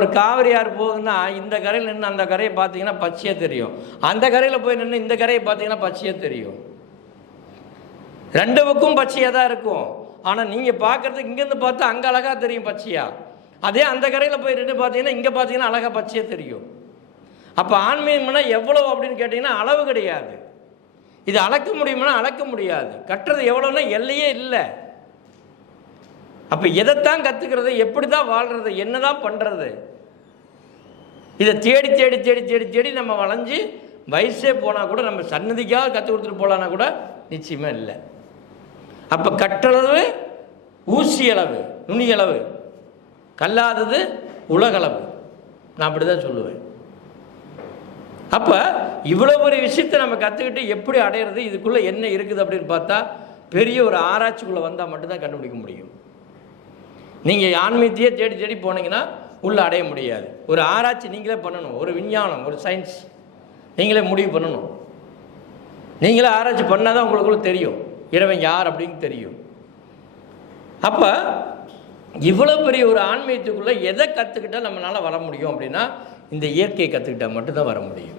ஒரு காவிரி ஆறு போகுதுன்னா இந்த கரையில் நின்று அந்த கரையை பார்த்தீங்கன்னா பச்சையாக தெரியும். அந்த கரையில் போய் நின்று இந்த கரையை பார்த்தீங்கன்னா பச்சையாக தெரியும். ரெண்டு பக்கம் பச்சையாக தான் இருக்கும். ஆனால் நீங்கள் பார்க்குறதுக்கு இங்கேருந்து பார்த்தா அங்கே அழகாக தெரியும் பச்சையாக அதே அந்த கரையில் போய் நின்று பார்த்தீங்கன்னா இங்கே பார்த்தீங்கன்னா அழகாக பச்சையாக தெரியும். அப்போ ஆன்மீகம்னா எவ்வளோ அப்படின்னு கேட்டிங்கன்னா அளவு கிடையாது. இது அளக்க முடியும்னா அளக்க முடியாது. கட்டுறது எவ்வளோன்னா எல்லையே இல்லை. அப்போ எதைத்தான் கற்றுக்கிறது எப்படி தான் வாழ்கிறது என்ன தான் பண்ணுறது இதை தேடி தேடி தேடி தேடி தேடி நம்ம வளைஞ்சு வயசே போனால் கூட நம்ம சன்னதிக்காக கற்றுக் கொடுத்துட்டு போகலான்னா கூட நிச்சயமாக இல்லை. அப்போ கட்டளவு ஊசி அளவு நுனி அளவு கல்லாதது உலகளவு. நான் அப்படி தான் சொல்லுவேன். அப்போ இவ்வளோ ஒரு விஷயத்தை நம்ம கற்றுக்கிட்டு எப்படி அடையிறது இதுக்குள்ளே என்ன இருக்குது அப்படின்னு பார்த்தா பெரிய ஒரு ஆராய்ச்சிக்குள்ளே வந்தால் மட்டும்தான் கண்டுபிடிக்க முடியும். நீங்கள் ஆன்மீகத்தையே தேடி தேடி போனீங்கன்னா உள்ளே அடைய முடியாது. ஒரு ஆராய்ச்சி நீங்களே பண்ணணும். ஒரு விஞ்ஞானம் ஒரு சயின்ஸ் நீங்களே முடிவு பண்ணணும். நீங்களே ஆராய்ச்சி பண்ணால் தான் உங்களுக்குள்ள தெரியும். இறைவன் யார் அப்படின்னு தெரியும். அப்போ இவ்வளோ பெரிய ஒரு ஆன்மீகத்துக்குள்ளே எதை கற்றுக்கிட்டால் நம்மளால் வர முடியும் அப்படின்னா இந்த இயற்கையை கற்றுக்கிட்டால் மட்டும்தான் வர முடியும்.